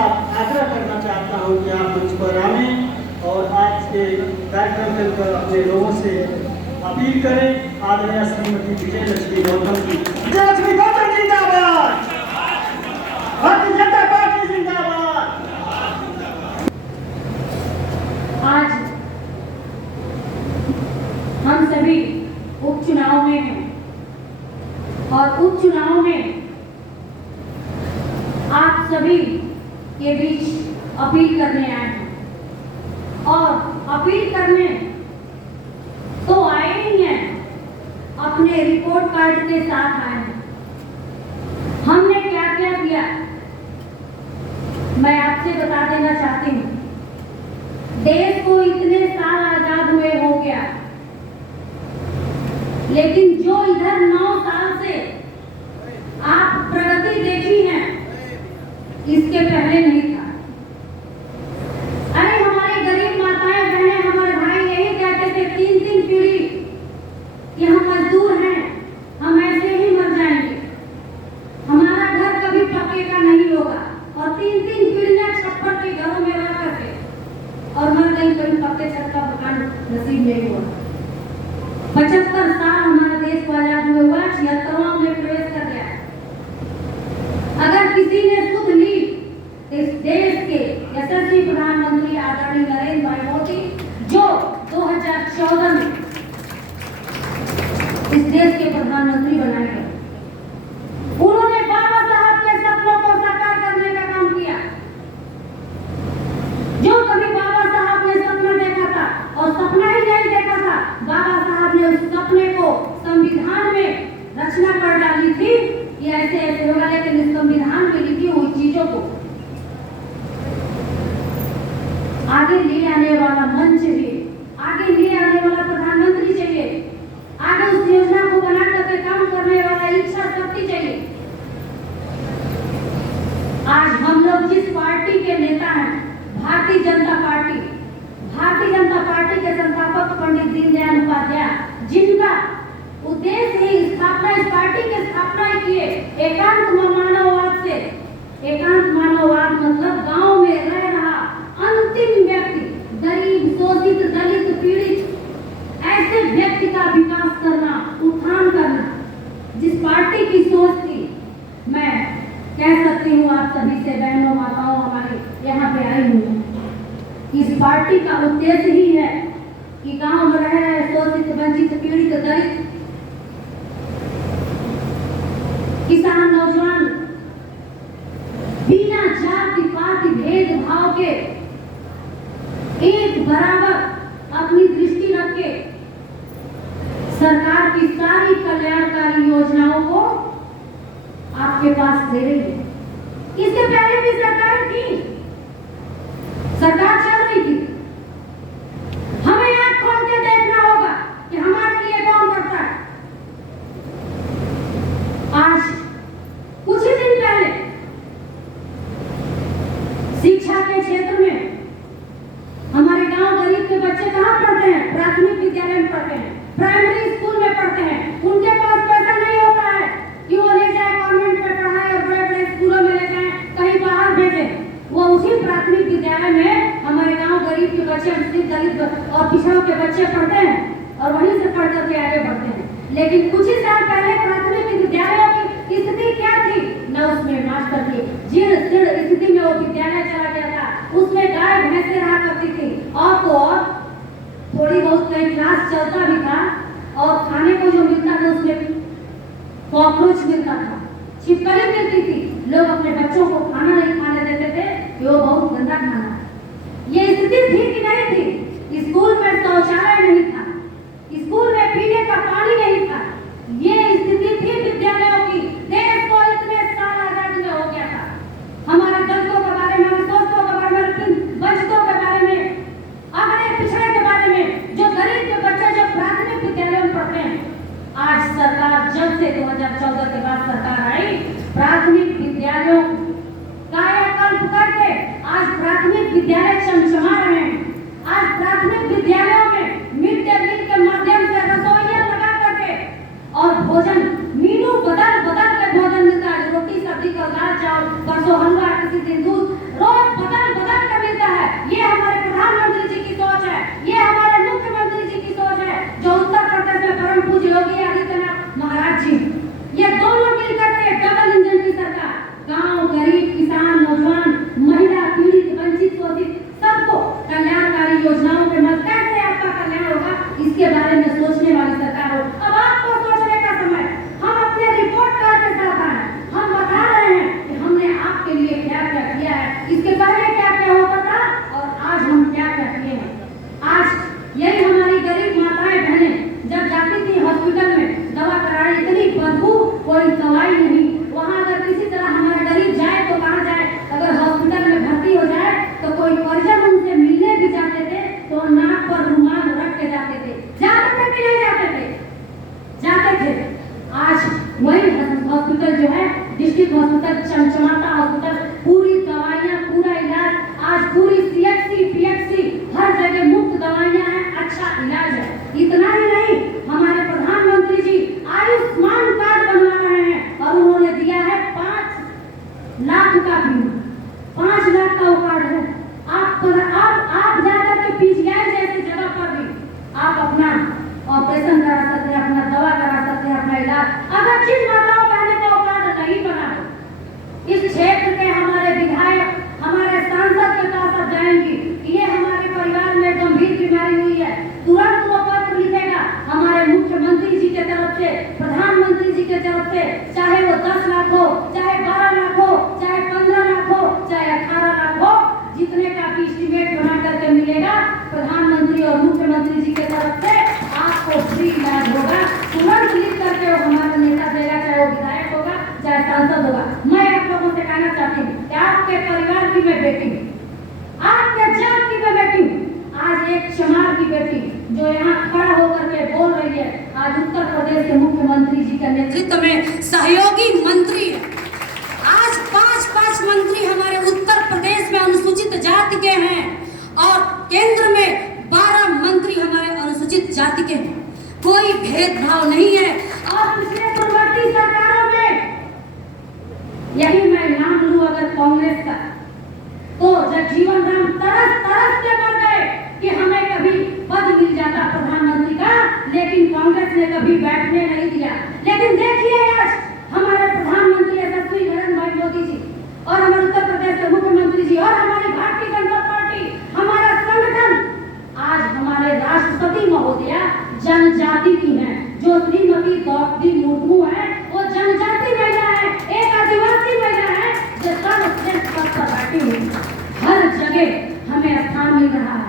साथ आग्रह करना चाहता हूँ कि आप मंच पर आएं और आज के कार्यक्रम के अंदर अपने लोगों से अपील करें। आदरणीय श्रीमती विजय लक्ष्मी गौतम जी, विजय लक्ष्मी गौतम जिंदाबाद, भारतीय जनता पार्टी जिंदाबाद। आज हम सभी उपचुनाव में हैं और उपचुनाव में आप सभी के बीच अपील करने आए हैं और अपील करने तो आए ही हैं, अपने रिपोर्ट कार्ड के साथ आए हैं। हमने क्या क्या किया मैं आपसे बता देना चाहती हूँ। देश को इतने साल आजाद हुए हो गया, लेकिन जो इधर 9 साल से आप प्रगति देखी है, इसके पहले नहीं था। अरे हमारे गरीब माताएं बहनें, हमारे भाई यही कहते थे 3-3 पीढ़ी कि हम मजदूर हैं, हम ऐसे ही मर जाएंगे, हमारा घर कभी पक्के का नहीं होगा। और 3-3 पीढ़ियां छप्पर के घरों में रह करके और मर गई, कभी पक्के छत का मकान नसीब नहीं हुआ। 75 साल हमारा देश को आजाद हुआ, 76वां में प्रवेश कर गया। अगर किसी ने सुध ली इस देश के यशस्वी प्रधानमंत्री आदरणीय नरेंद्र भाई मोदी, जो 2014 में इस देश के प्रधानमंत्री बनाए गए, उन्होंने बाबा साहब के सपनों को साकार करने का काम किया। जो कभी बाबा साहब ने सपना देखा था, और सपना ही नहीं देखा था, बाबा साहब ने उस सपने को संविधान में रचना कर डाली थी कि ऐसे ऐसे होगा। लेकिन इस संविधान में लिखी हुई चीजों को आगे ले आने वाला मंच चाहिए, आगे ले आने वाला प्रधानमंत्री चाहिए, आगे उस योजना को बना करके काम करने वाला इच्छा शक्ति चाहिए। आज हम लोग जिस पार्टी के नेता हैं, भारतीय जनता पार्टी, भारतीय जनता पार्टी के संस्थापक पंडित दीनदयाल उपाध्याय, जिनका उद्देश्य ही स्थापना, इस पार्टी की स्थापना किए एकांत मानववाद से। एकांत मानववाद मतलब गांव में रह रहा अंतिम व्यक्ति, गरीब, शोषित, दलित, पीड़ित, ऐसे व्यक्ति का विकास करना, उत्थान करना, जिस पार्टी की सोच थी, मैं कह सकती हूँ आप सभी से, बहनों माताओं हमारे यहाँ पे आई हूँ, इस पार्टी का उद्देश्य ही है कि गांव में रह रहे शोषित, वंचित, पीड़ित, दलित, किसान, नौजवान, बिना जाति पाति भेदभाव के एक बराबर अपनी दृष्टि रख के सरकार की सारी कल्याणकारी योजनाओं को आपके पास दे रही है। इससे पहले भी सरकार थी, सरकार चल रही थी। हमें आंख खोल के देखना होगा कि हमारे लिए कौन करता है। आज कुछ ही दिन पहले शिक्षा के क्षेत्र में हमारे गांव गरीब के बच्चे कहाँ पढ़ते हैं? प्राथमिक विद्यालय में पढ़ते हैं, प्राइमरी स्कूल में पढ़ते हैं। उनके पास पैसा नहीं होता है कि वो ले जाए कॉन्वेंट में पढ़ाए और बड़े बड़े स्कूलों में ले जाए, कहीं बाहर भेजे। वो उसी प्राथमिक विद्यालय में हमारे गांव गरीब के बच्चे, दलित और पिछड़ों के बच्चे पढ़ते हैं और वहीं से पढ़ करके आगे बढ़ते हैं। लेकिन कुछ ही साल पहले प्राथमिक विद्यालयों की स्थिति क्या थी? न उसमें मास्टर थे, जीर्ण शीर्ण स्थिति में वो विद्यालय चला गया था। उसमें गाय भैंसे रहा करती थी और तो और थोड़ी बहुत कहीं क्लास चलता भी था और खाने को जो मिलता था उसमें कॉकरोच मिलता था, छिपकली मिलती थी। लोग अपने बच्चों को खाना नहीं खाने देते थे कि वो बहुत गंदा खाना है। ये स्थिति थी कि नहीं थी? स्कूल में शौचालय नहीं था, स्कूल में पीने का पानी नहीं था। ये स्थिति थी विद्यालयों की। देश को इतने साल आजादी में हो गया था। हमारे दलितों के बारे में, हमारे शोषितों के बारे में, वंचितों के बारे में, अगड़े पिछड़े के बारे में, जो गरीब के बच्चे जो प्राथमिक विद्यालय में पढ़ते हैं। आज सरकार, जब से 2014 के बाद सरकार आई, प्राथमिक विद्यालयों कायाकल्प करके आज प्राथमिक विद्यालय चमचमा रहे हैं। आज प्राथमिक विद्यालयों में मिड डे मील के माध्यम से रसोइया लगा करके और भोजन मीनू बदल बदल के भोजन मिलता है। रोटी, सब्जी, दाल, चावल, परसों हलवा, किसी दिन दूध, रोज इसके पहले क्या क्या होता था और आज हम क्या क्या किए हैं। आज यही हमारी गरीब माताएं बहनें जब जाती थी हॉस्पिटल में दवा कराने, इतनी बदबू, कोई दवाई नहीं। वहाँ अगर किसी तरह हमारा गरीब जाए तो कहाँ जाए, अगर हॉस्पिटल में भर्ती हो जाए तो कोई परिजन उनसे मिलने भी जाते थे तो नाक पर रुमाल रख के जाते थे। जाते थे कि नहीं जाते थे? जाते थे। आज वही हॉस्पिटल जो है डिस्ट्रिक्ट हॉस्पिटल, चमचमाता हॉस्पिटल, पूरी दवाइयाँ, पूरा इलाज, आज पूरी सीएचसी पीएचसी हर जगह मुफ्त दवाइयाँ हैं, अच्छा इलाज है। इतना ही नहीं, हमारे प्रधानमंत्री जी आयुष्मान कार्ड बनवा रहे हैं और उन्होंने दिया है 5 लाख का बीमा। 5 लाख का वो कार्ड है। आप जाकर के पीजीआई जैसी जगह पर भी आप अपना ऑपरेशन करा सकते हैं, अपना दवा करा सकते हैं, अपना इलाज। अगर जिन माताओं बहनों को वो कार्ड नहीं बना है, इस क्षेत्र के हमारे विधायक, हमारे सांसद के पास आप जाएंगी, ये हमारे परिवार में गंभीर बीमारी हुई है, तुरंत वो पत्र लिखेगा हमारे मुख्यमंत्री जी के तरफ से, प्रधानमंत्री जी के तरफ से, चाहे वो 10 लाख हो, चाहे 12 लाख हो, चाहे 15 लाख हो, चाहे 18 लाख हो, जितने का भी एस्टीमेट बना करके मिलेगा प्रधानमंत्री और मुख्यमंत्री जी के तरफ से आपको फ्री इलाज होगा। तुरंत लिख करके वो हमारा नेता देगा, चाहे वो विधायक होगा, चाहे सांसद होगा। मैं आप लोगों से कहना चाहती हूँ कि आपके परिवार की मैं बेटी हूँ, आपके जात की मैं बेटी हूँ। आज एक चमार की बेटी जो यहाँ खड़ा होकर के बोल रही है, आज उत्तर प्रदेश के मुख्यमंत्री जी के नेतृत्व में सहयोगी मंत्री है। आज 5 मंत्री हमारे उत्तर प्रदेश में अनुसूचित जाति के हैं और केंद्र में 12 मंत्री हमारे अनुसूचित जाति के हैं। कोई भेदभाव नहीं है। और पिछले पूर्ववर्ती सरकारों में यही मैं नाम लूं अगर कांग्रेस का, तो जगजीवन राम तरस के मर गए कि हमें कभी पद मिल जाता प्रधानमंत्री का, लेकिन कांग्रेस ने कभी बैठने नहीं दिया। लेकिन देखिए आज हमारे प्रधानमंत्री यशस्वी नरेंद्र भाई मोदी जी और हमारे उत्तर प्रदेश के मुख्यमंत्री जी और हमारी भारतीय जनता पार्टी, हमारा संगठन, आज हमारे राष्ट्रपति महोदया जनजाति की हैं, जो श्रीमती द्रौपदी मुर्मू है, वो जनजाति महिला है, एक आदिवासी महिला है जो सर्वश्रेष्ठ पद पर बैठी हुई। हर जगह हमें स्थान मिल रहा है।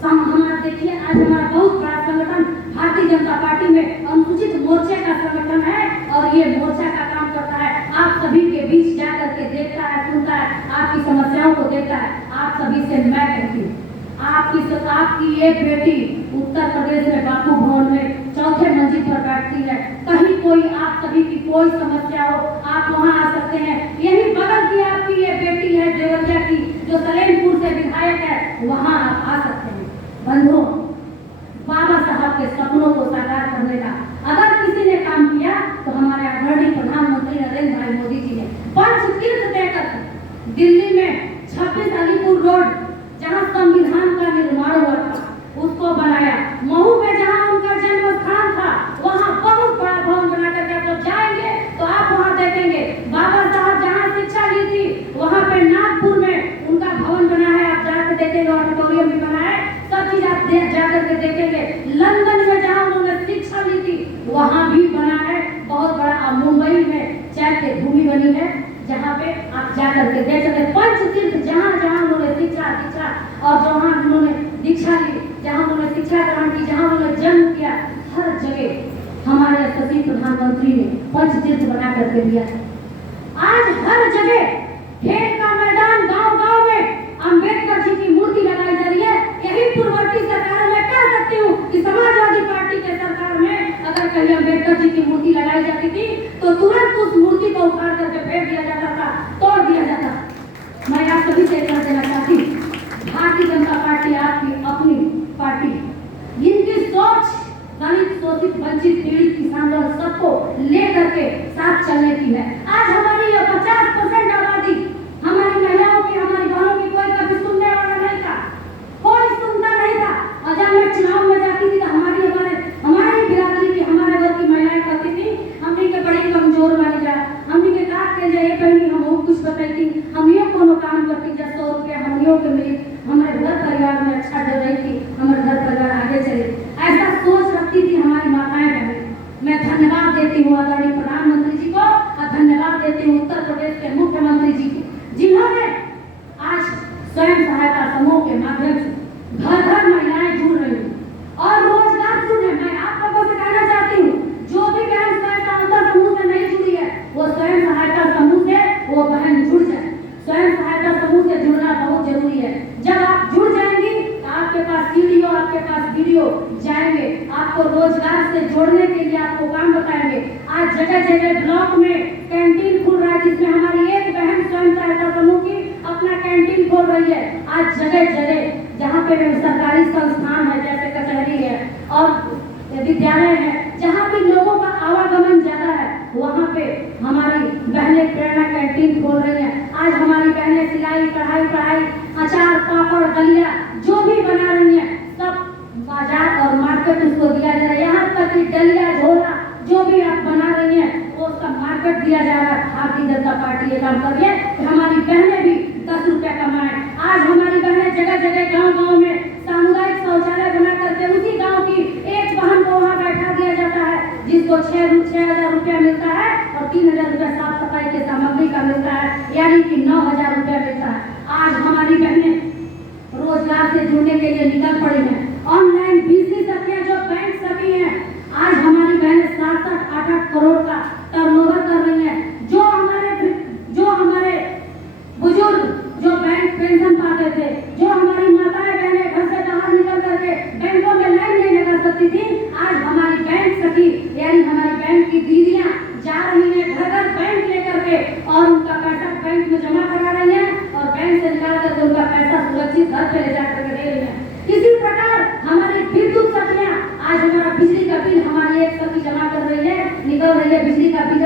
हमारा देखिए आज हमारा बहुत बड़ा संगठन भारतीय जनता पार्टी में अनुसूचित मोर्चे का संगठन है और ये मोर्चा का काम करता है। आप सभी के बीच जाकर के देखता है, सुनता है, आपकी समस्याओं को देखता है। आप सभी से मैं कहती हूँ, आपकी एक बेटी उत्तर प्रदेश में बापू भवन में 4थे मंजिल पर बैठती है। कहीं कोई आप सभी की कोई समस्या हो, आप वहाँ आ सकते हैं। यही बगल की आपकी ये बेटी है देवरिया की, जो सलेमपुर से विधायक है, वहाँ आप आ सकते हैं। बंधुओं, बाबा साहब के सपनों को साकार करने का अगर किसी ने काम किया तो हमारे आदरणीय प्रधानमंत्री नरेंद्र भाई मोदी जी ने पंचतीर्थ देकर दिल्ली में 26 अलीपुर रोड, जहाँ संविधान का निर्माण हुआ था, उसको बनाया। महू में जहाँ उनका जन्म स्थान था, वहाँ बहुत बड़ा भवन बना करके आप लोग जाएंगे तो आप वहाँ देखेंगे बाबा साहब जहाँ शिक्षा ली थी, वहाँ पे नागपुर में उनका भवन बना है। आप जाकर देखेंगे, ऑडिटोरियम भी बना है, सब चीज आप जाकर के देखेंगे। लंदन में जहाँ उन्होंने शिक्षा ली थी, वहाँ भी बना है बहुत बड़ा। मुंबई में चैत्य भूमि बनी है, जहाँ पे आप जाकर के देख सकते। पंचतीर्थ जहाँ जहाँ उन्होंने दीक्षा और जहाँ उन्होंने दीक्षा ली, जहाँ उन्होंने शिक्षा ग्रहण की, जहाँ उन्होंने जन्म किया, हर जगह हमारे यशस्वी प्रधानमंत्री ने पंचतीर्थ बना करके दिया है। आज हर जगह खेल का मैदान, गांव-गांव में अंबेडकर जी की मूर्ति लगाई जा रही है। यही पूर्ववर्ती सरकार में कह सकती हूँ कि समाजवादी पार्टी के सरकार में अगर कहीं अंबेडकर जी की मूर्ति लगाई जाती थी तो तुरंत उस मूर्ति को उखाड़ करके फेंक दिया जाता था, तोड़ दिया जाता। मैं आप सभी से कहना देना चाहती हूँ, भारतीय जनता पार्टी आपकी अपनी पार्टी, इनकी सोच दलित, शोषित, वंचित, पीड़ित, किसान और सबको लेकर के साथ चलने की है। आज हमारी 50% आबादी हमारी महिलाओं की, हमारी बहनों की कोई कभी सुनने वाला नहीं था, कोई सुनता नहीं था। और जब मैं चुनाव में जाती थी तो हमारी बिरादरी की, हमारे घर की महिलाएं कहती थी हमने के बड़ी कमजोर वाली जा, हमने के काट के जाए पहली हम कुछ बताई थी, हमियों कोनो काम करती जा 100 रुपया हमियों के मिली, हमारे घर परिवार में अच्छा डर रही थी, हमारे घर परिवार आगे चले। ऐसा सोच रखती थी हमारी माताएं बहनें। मैं धन्यवाद देती हूँ आदरणीय प्रधानमंत्री जी को और धन्यवाद देती स्वयं सहायता समूह के माध्यम से घर घर महिलाएं जुड़ रही हैं और रोजगार जुड़ रहे हैं। मैं आप लोगों से कहना चाहती हूँ, जो भी बहन स्वयं सहायता समूह से नहीं जुड़ी है वो स्वयं सहायता समूह से वो बहन जुड़ जाए। स्वयं सहायता समूह से जुड़ना बहुत जरूरी है। जब आप जुड़ जाएंगी तो आपके पास सीडीओ, आपके पास वीडियो जाएंगे, आपको रोजगार से जोड़ने के लिए आपको काम बताएंगे। आज जगह जगह ब्लॉक में कैंटीन खुल रहा है, जिसमें हमारी एक बहन स्वयं सहायता समूह की अपना कैंटीन खोल रही है। आज जगह जगह जहाँ पे सरकारी संस्थान है, जैसे कचहरी है और विद्यालय है, जहाँ भी लोगों का आवागमन ज्यादा है, वहाँ पे हमारी बहनें प्रेरणा कैंटीन खोल रही हैं। आज हमारी बहनें सिलाई, कढ़ाई, अचार, पापड़, दलिया जो भी बना रही हैं, सब बाजार और मार्केट उसको दिया जा रहा है। यहाँ तक कि डलिया, झोला जो भी आप बना रही हैं वो उसका मार्केट दिया जा रहा है। भारतीय जनता पार्टी ये काम कर रही है कि हमारी बहनें भी 10 रुपया कमाएं। आज हमारी बहनें जगह जगह गांव-गांव में सामुदायिक शौचालय बना करके उसी गांव की एक बहन को वहाँ बैठा दिया जाता है, जिसको 6,000 रुपया मिलता है और 3,000 रुपया साफ सफाई के सामग्री का मिलता है, यानी कि 9,000 रुपया मिलता है। आज हमारी बहनें रोजगार से जुड़ने के लिए निकल पड़ी हैं। ऑनलाइन बीसी सखियां जो बैंक सखी हैं, आज हमारी बहनें 7-8 करोड़ का टर्नओवर कर रही हैं। जो हमारे बुजुर्ग जो बैंक पेंशन पाते थे, जो हमारी माताएं बहनें घर से बाहर निकल करके बैंकों में लाइन नहीं लगा सकती थी, आज हमारी बैंक सखी यानी हमारी बैंक की दीदियां जा रही हैं घर घर बैंक लेकर के और उनका पैसा बैंक में जमा करा रही हैं और बैंक से निकाल करके उनका पैसा सुरक्षित घर पे ले जाकर दे रही हैं। इसी प्रकार हमारी विद्युत सखियां, आज हमारा बिजली का बिल हमारी एक सखी जमा कर रही है, निकल रही है बिजली का बिल।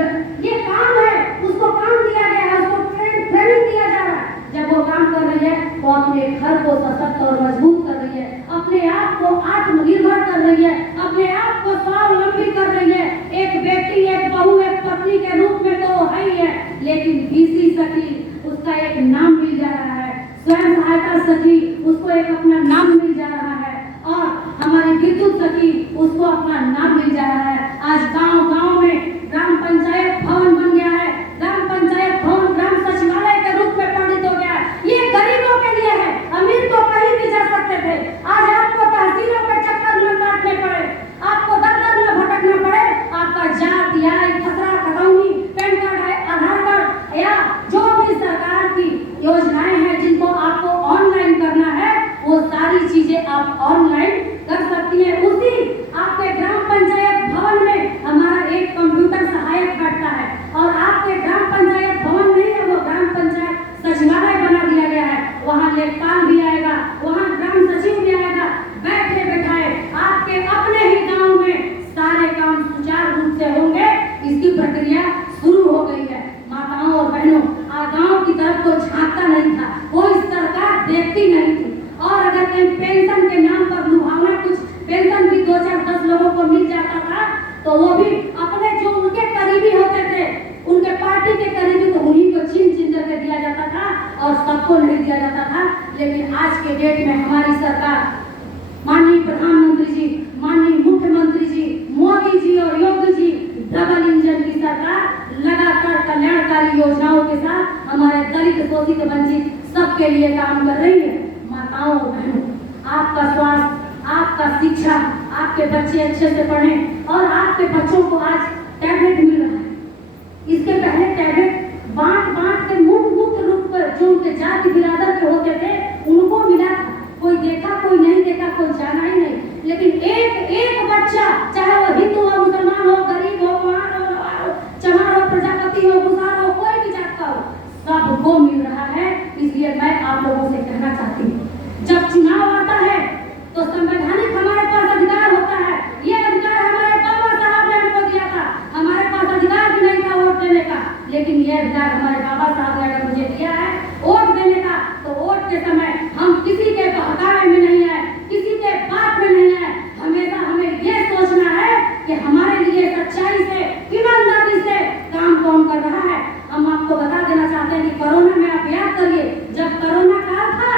ये काम है, उसको काम दिया गया है, उसको ट्रेनिंग दिया जा रहा है। जब वो काम कर रही है वो अपने घर को सशक्त और मजबूत कर रही है, अपने आप को आत्मनिर्भर कर रही है, अपने आप को स्वावलंबी कर रही है। एक बेटी, एक बहू, एक पत्नी के रूप में तो है ही है, लेकिन बीसी सखी उसका एक नाम मिल जा रहा है, स्वयं सहायता सखी उसको एक अपना नाम मिल जा रहा है और हमारी विद्युत सखी उसको अपना नाम मिल जा रहा है। आज गांव-गांव में ग्राम पंचायत भवन बन गया है, ग्राम पंचायत भवन ग्राम सचिवालय के रूप में परिणत हो गया है। ये गरीबों के लिए है, अमीर तो कहीं भी जा सकते थे। आज आपको तहसीलों के चक्कर में काटने पड़े, आपको दफ्तर में भटकना पड़े, आपका जाति, आय, खसरा, खतौनी, पैन कार्ड है, आधार कार्ड या जो भी सरकार की योजनाएं हैं जिनको आपको ऑनलाइन करना है, वो सारी चीजें आप ऑनलाइन कर सकती हैं। उसी आपके ग्राम पंचायत भवन में हमारा एक कंप्यूटर सहायक बैठता है और आपके ग्राम पंचायत भवन नहीं है, वो ग्राम पंचायत सचिवालय बना दिया गया है। वहाँ लेखपाल भी आएगा, वहाँ ग्राम सचिव भी आएगा, बैठे बैठाए आपके अपने ही गाँव में सारे काम सुचारू रूप से होंगे। इसकी प्रक्रिया शुरू हो गई है। माताओं और बहनों, गाँव की तरफ कोई झांकता नहीं था, कोई सरकार देखती नहीं थी और अगर कहीं पेंशन के नाम पर लुभावना कुछ पेंशन भी 2-4-10 लोगों को मिल जाता था तो वो भी अपने जो उनके करीबी होते थे, उनके पार्टी के करीबी, तो उन्हीं को छीन करके दिया जाता था और सबको नहीं दिया जाता था। लेकिन आज के डेट में हमारी सरकार, माननीय प्रधानमंत्री जी, माननीय मुख्यमंत्री जी, मोदी जी और योगी जी, डबल इंजन की सरकार लगातार कल्याणकारी योजनाओं के साथ हमारे दलित, शोषित, वंचित सबके लिए काम कर रही है। माताओं और बहनों, आपका स्वास्थ्य, आपका शिक्षा, आपके बच्चे अच्छे से पढ़ें और आपके बच्चों को आज टैबलेट मिल रहा है। इसके पहले टैबलेट बांट के मुक्त रूप पर जो उनके जाति बिरादर के होते थे उनको मिला था। कोई देखा, कोई नहीं देखा, कोई जाना ही नहीं। लेकिन एक बच्चा, चाहे वो हिंदू हो, मुसलमान हो, गरीब हो, कुम्हार हो, चमार हो, प्रजापति हो, गुसार हो, कोई भी जात का हो, सबको मिल रहा है। इसलिए मैं आप लोगों से कहना चाहती हूँ, जब चुनाव आता है तो संवैधानिक हमारे पास अधिकार होता है। ये अधिकार हमारे बाबा साहब ने हमको दिया था। हमारे पास अधिकार भी नहीं था वोट देने का, लेकिन ये अधिकार हमारे बाबा साहब ने अगर मुझे दिया है वोट देने का, तो वोट के समय हम किसी के बहकावे में नहीं आए, किसी के बात में नहीं आए। हमेशा हमें ये सोचना है कि हमारे लिए सच्चाई से, ईमानदारी से काम कौन कर रहा है। हम आपको बता देना चाहते हैं कि कोरोना में आप याद करिए, जब कोरोना काल था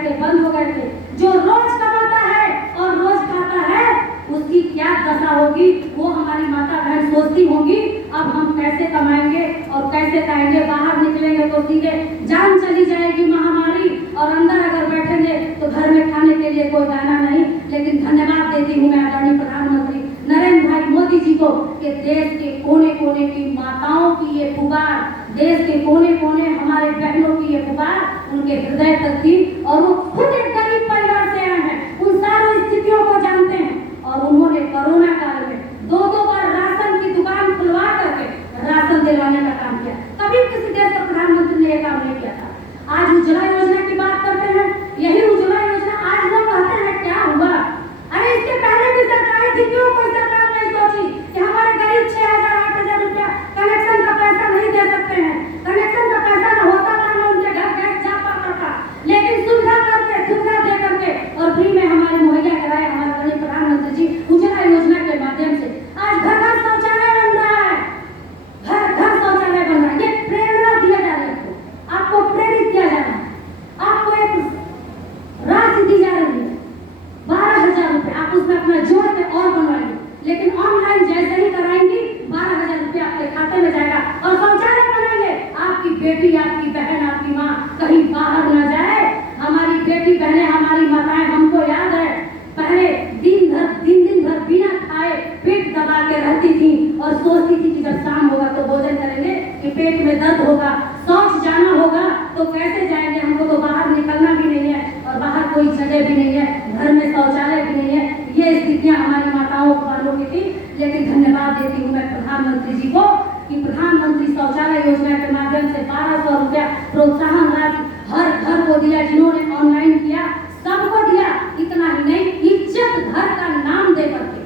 गए थे, बंद हो गए थे। जो रोज कमाता है और रोज खाता है उसकी क्या दशा होगी वो हमारी माता बहन सोचती होंगी। अब हम कैसे कमाएंगे और कैसे खाएंगे, बाहर निकलेंगे तो सीधे जान चली जाएगी महामारी, और अंदर अगर बैठेंगे तो घर में खाने के लिए कोई दाना नहीं। लेकिन धन्यवाद देती हूँ मैं आदरणीय प्रधानमंत्री नरेंद्र भाई मोदी जी को कि देश के कोने कोने की माताओं की ये पुकार, देश के कोने कोने हमारे बहनों की ये पुकार उनके हृदय तक थी, और वो खुद एक गरीब परिवार से आए हैं, उन सारी स्थितियों को जानते हैं। और उन्होंने कोरोना काल में 2-2 बार राशन की दुकान खुलवा करके राशन दिलवाने का काम किया। कभी किसी देश का प्रधानमंत्री ने यह काम नहीं किया था। आज उज्ज्वला योजना की बात करते हैं, यही उज्ज्वला योजना आज लोग कहते हैं क्या हुआ। अरे इसके पहले भी सरकारें थी, क्यों कोई सरकार नहीं सोची कि हमारे गरीब 6,000-8,000 रुपया कनेक्शन का पैसा नहीं दे सकते हैं। कनेक्शन का पैसा न होता था ना उनके घर गैस जा पाता था, लेकिन सुविधा दे करके और फ्री में हमारे मुहैया कराए हमारे बड़े प्रधानमंत्री जी उज्ज्वला योजना के माध्यम से। आज घर घर शौचालय बन रहा है, घर घर शौचालय बन रहा है। ये प्रेरणा दिया जा रहा है, आपको प्रेरित किया जा रहा है, आपको एक राशि दी जा रही है 12,000 रुपये। आप उसमें अपना जोड़ के और बनवाइए, लेकिन ऑनलाइन जैसे ही कराएंगी 12,000 रुपये आपके खाते में जाएगा और शौचालय बनाएंगे। आपकी बेटी, आपकी बहन, आपकी माँ कहीं बाहर न जाए। हमारी बेटी बहनें, हमारी माताएं, हमको याद है पहले दिन भर बिना खाए पेट दबा के रहती थी और सोचती थी कि जब शाम होगा तो भोजन करेंगे, कि पेट में दर्द होगा, शौच जाना होगा तो कैसे जाएंगे, हमको तो बाहर निकलना भी नहीं है और बाहर कोई जगह भी नहीं है, घर में शौचालय भी नहीं है। ये स्थितियां हमारी माताओं वालों की थी। लेकिन धन्यवाद देती हूँ मैं प्रधानमंत्री जी को कि प्रधानमंत्री शौचालय योजना के माध्यम से 1,200 रुपया प्रोत्साहन राशि हर घर को दिया। जिन्होंने ऑनलाइन किया सबको दिया। इतना ही नहीं, इज्जत घर का नाम दे करके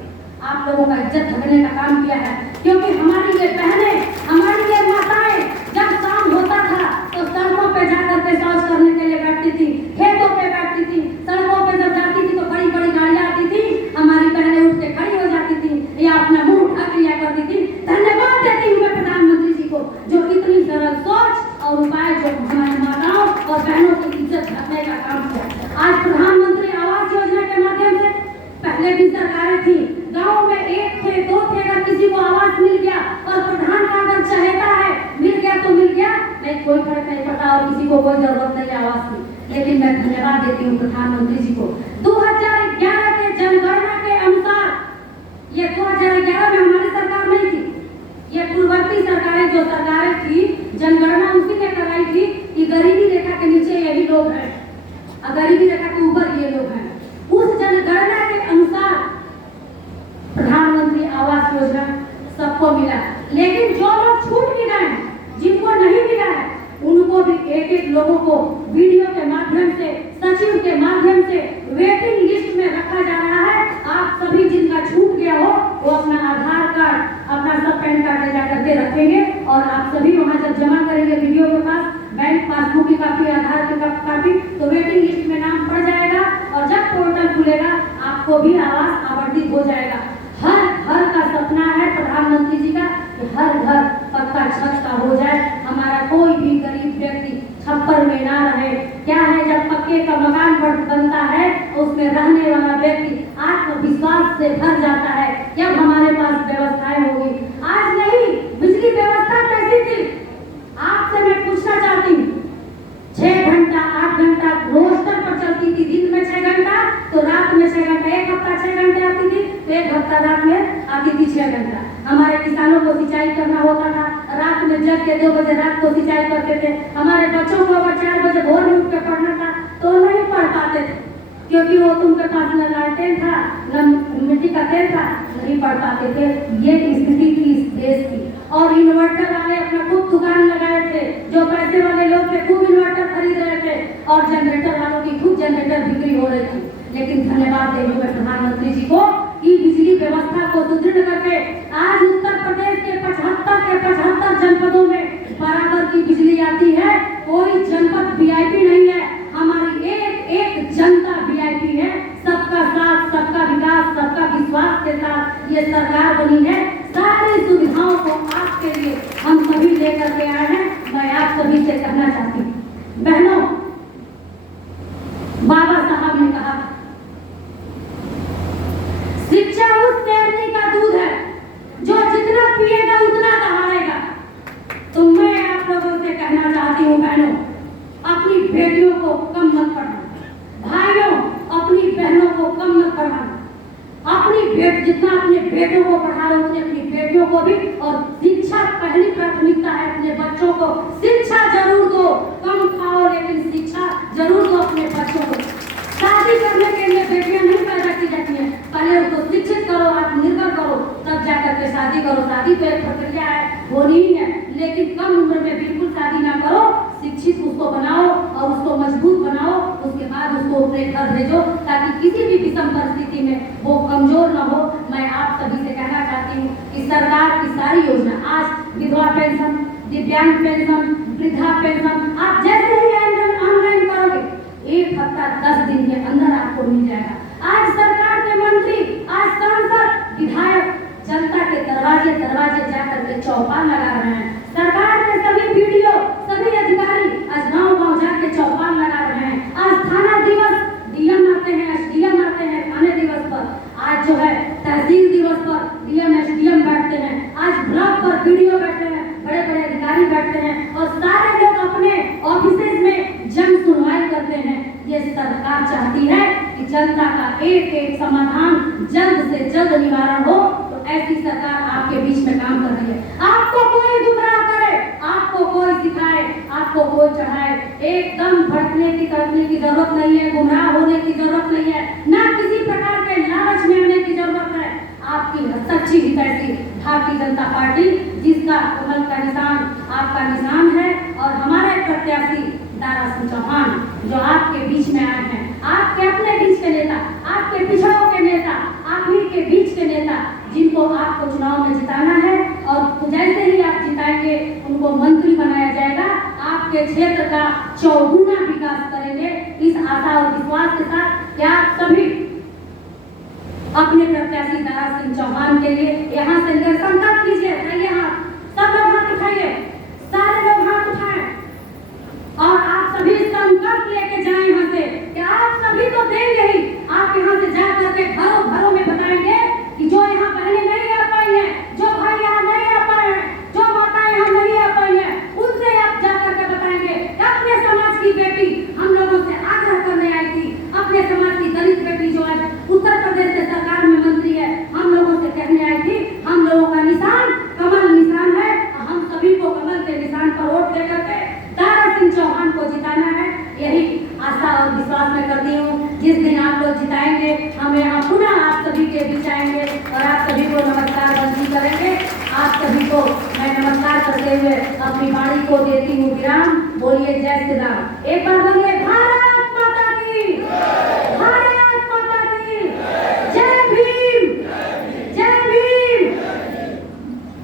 आप लोगों का इज्जत ढकने का काम किया है। क्योंकि हमारी ये बहनें, हमारी ये माताएं जब शाम होता था तो सड़कों पे जाकर के शौच करने के लिए बैठती थी, खेतों पे बैठती थी, सड़कों पे जब जाती थी तो बड़ी बड़ी गाड़ियां आती थी, हमारी बहनें उठ के खड़ी हो जाती थी या अपना मुंह ढक लिया करती थी। धन्यवाद देती हूँ मैं प्रधानमंत्री जी को जो इतनी सरल सोच और उपाय जो हमारी माताओं और बहनों की इज्जत ढकने का काम किया। आज प्रधानमंत्री आवास योजना के माध्यम से, पहले भी सरकारें थी, गाँव में 1 थे 2 थे, अगर किसी को आवास मिल गया और प्रधान का अगर चाहता है मिल गया तो मिल गया, नहीं कोई फर्क नहीं पड़ता और किसी को कोई जरूरत नहीं आवास की। लेकिन मैं धन्यवाद देती हूँ प्रधानमंत्री जी को 2011 के जनगणना के अनुसार, ये 2011 में हमारी सरकार नहीं थी, ये पूर्ववर्ती सरकारें जो सरकारें थी जनगणना उसी ने कराई थी कि गरीबी रेखा के नीचे यही लोग हैं और गरीबी रेखा के ऊपर ये लोग हैं। उस जनगणना के अनुसार प्रधानमंत्री आवास योजना सबको मिला, लेकिन जो लोग छूट भी गए, जिनको नहीं मिला है, उनको भी एक लोगों को वीडियो के माध्यम से, सचिव के माध्यम से वेटिंग लिस्ट में रखा जा रहा है। आप सभी जिनका छूट गया हो वो अपना आधार कार्ड, अपना सब पैन कार्ड ले जाकर के रखेंगे और आप सभी वहां जब जमा करेंगे वीडियो के पास, बैंक पासबुक की कॉपी, आधार की कॉपी, तो वेटिंग लिस्ट में नाम पड़ जाएगा और जब पोर्टल खुलेगा आपको भी आवास आवंटित हो जाएगा। हर घर का सपना है प्रधानमंत्री जी का कि हर घर पक्का छत का हो जाए, हमारा कोई भी गरीब व्यक्ति छप्पर में ना रहे। क्या है, जब पक्के का मकान बनता है उसमें रहने वाला व्यक्ति आत्मविश्वास से भर जाता है। जब हमारे पास व्यवस्थाएं होगी, आज नहीं, बिजली व्यवस्था कैसी थी आपसे मैं पूछना चाहती हूँ। 6 घंटा 8 घंटा रोस्टर पर चलती थी, दिन में 6 घंटा तो रात में 6 घंटा, एक हफ्ता 6 घंटे आती थी तो एक हफ्ता रात में आती थी 6 घंटा। हमारे किसानों को सिंचाई करना होता था, रात में जग के 2 बजे रात को सिंचाई करते थे। हमारे बच्चों को अगर 4 बजे भोर में उठ कर पढ़ना था तो नहीं पढ़ पाते थे, क्योंकि वो तुमके पास न लालटेन था न मिट्टी का तेल था, नहीं पढ़ पाते थे। ये स्थिति थी इस देश की। और इन्वर्टर वाले अपना खुद दुकान लगाए थे, जो पैसे वाले लोग थे खूब इन्वर्टर खरीद रहे थे और जनरेटर वालों की खुद जनरेटर बिक्री हो रही थी। लेकिन धन्यवाद देंगे मैं प्रधानमंत्री जी को कि बिजली व्यवस्था को सुदृढ़ करके आज उत्तर प्रदेश के 75 जनपदों में बराबर की बिजली आती है। कोई जनपद वीआईपी नहीं है, हमारी एक जनता वीआईपी है। सबका साथ, सबका विकास, सबका विश्वास के साथ ये सरकार बनी है। सारी सुविधाओं को आपके लिए हम सभी लेकर के आए हैं। मैं आप सभी से कहना चाहती हूँ, बहनों, ने कहा, शिक्षा उस शेरनी का दूध है जो जितना पिएगा उतना दहाड़ेगा। तो मैं आप लोगों से कहना चाहती हूँ बहनों, अपनी बेटियों को कम मत पढ़ाना, भाइयों अपनी बहनों को कम मत पढ़ाना। जितना अपने बेटों को पढ़ा रहे उतने अपनी बेटियों को भी। और शिक्षा पहली प्राथमिकता है, अपने बच्चों को शिक्षा जरूर दो, कम खाओ लेकिन शिक्षा जरूर दो अपने बच्चों को। शादी करने के लिए बेटियां नहीं पैदा की जाती हैं, पहले उनको शिक्षित करो, आत्मनिर्भर करो, तब जाकर के शादी करो। शादी तो एक प्रक्रिया है, होनी ही है, लेकिन कम उम्र में बिल्कुल शादी ना करो, शिक्षित उसको बनाओ और उसको मजबूत बनाओ, उसके बाद उसको अपने घर भेजो ताकि किसी भी विषम परिस्थिति में वो कमजोर न हो। मैं आप सभी से कहना चाहती हूँ कि सरकार की सारी योजना, आज विधवा पेंशन, दिव्यांग पेंशन, वृद्धा पेंशन, आप जैसे ही ऑनलाइन करोगे 1 हफ्ता 10 दिन के अंदर आपको मिल जाएगा। आज सरकार के मंत्री, आज सांसद, विधायक जनता के दरवाजे दरवाजे जाकर के चौपाल लगा रहे हैं। सरकार के सभी वीडियो, सभी अधिकारी आज गांव-गांव जाके चौपाल लगा रहे हैं। आज थाना दिवस, डीएम आते हैं, एसडीएम आते हैं थाने दिवस पर। आज जो है तहसील दिवस पर डीएम एसडीएम बैठते हैं। आज ब्लॉक पर वीडियो बैठते हैं, बड़े बड़े अधिकारी बैठते हैं और सारे लोग अपने ऑफिसेज में जन सुनवाई करते हैं। ये सरकार चाहती है कि जनता का एक एक समाधान जल्द से जल्द निवारण हो। तो ऐसी सरकार आपके बीच में काम कर रही है। आपको कोई गुमराह करे, आपको कोई सिखाए, आपको कोई चढ़ाए, एकदम भटकने की तड़पने की जरूरत नहीं है, गुमराह होने की जरूरत नहीं है, ना किसी प्रकार के लालच में आने की जरूरत है। आपकी सच्ची हितैषी भारतीय जनता पार्टी, जिसका कमल का निशान आपका निशान है, और हमारे प्रत्याशी दारा सिंह चौहान जो आपके बीच में आए हैं, आपके अपने बीच के नेता, आपके पिछड़ों के नेता, आप ही के बीच के नेता, जिनको आपको चुनाव में जिताना है। और जैसे ही आप जिताएंगे उनको मंत्री बनाया जाएगा, आपके क्षेत्र का चौगुना विकास करेंगे। इस आशा और विश्वास के साथ कि आप सभी अपने प्रत्याशी दारा सिंह चौहान के लिए यहाँ से संकल्प लीजिए। यहाँ सब लोग हाथ उठाइए, सारे लोग हाथ उठाएं और आप सभी संकल्प लेके जाएं यहाँ से कि आप सभी तो देंगे ही। आप यहाँ से जा करके घरों घरों में बताएंगे कि जो यहाँ बहनें नहीं आ पाई हैं, जो भाई यहाँ नहीं आ पाए हैं, जो माताएं यहाँ नहीं आ पाई हैं, उनसे आप जा करके बताएंगे कि अपने समाज की बेटी हम लोगों से आग्रह करने आई थी, अपने समाज की दलित बेटी जो है उत्तर प्रदेश से सरकार में मंत्री है, हम लोगों से कहने आई थी, हम लोगों का निशान कमल निशान है, हम सभी को कमल के निशान पर वोट दे करके दारा सिंह चौहान को जिताना है। यही आशा और विश्वास मैं करती हूँ। जिस दिन आप लोग जिताएंगे, हम यहाँ पुनः आप सभी के बीच आएंगे और आप सभी को नमस्कार बंदी करेंगे। आप सभी को मैं नमस्कार करते हुए अपनी वाणी को देती हूँ विराम। बोलिए जय श्री राम। एक बार बोलिए भारत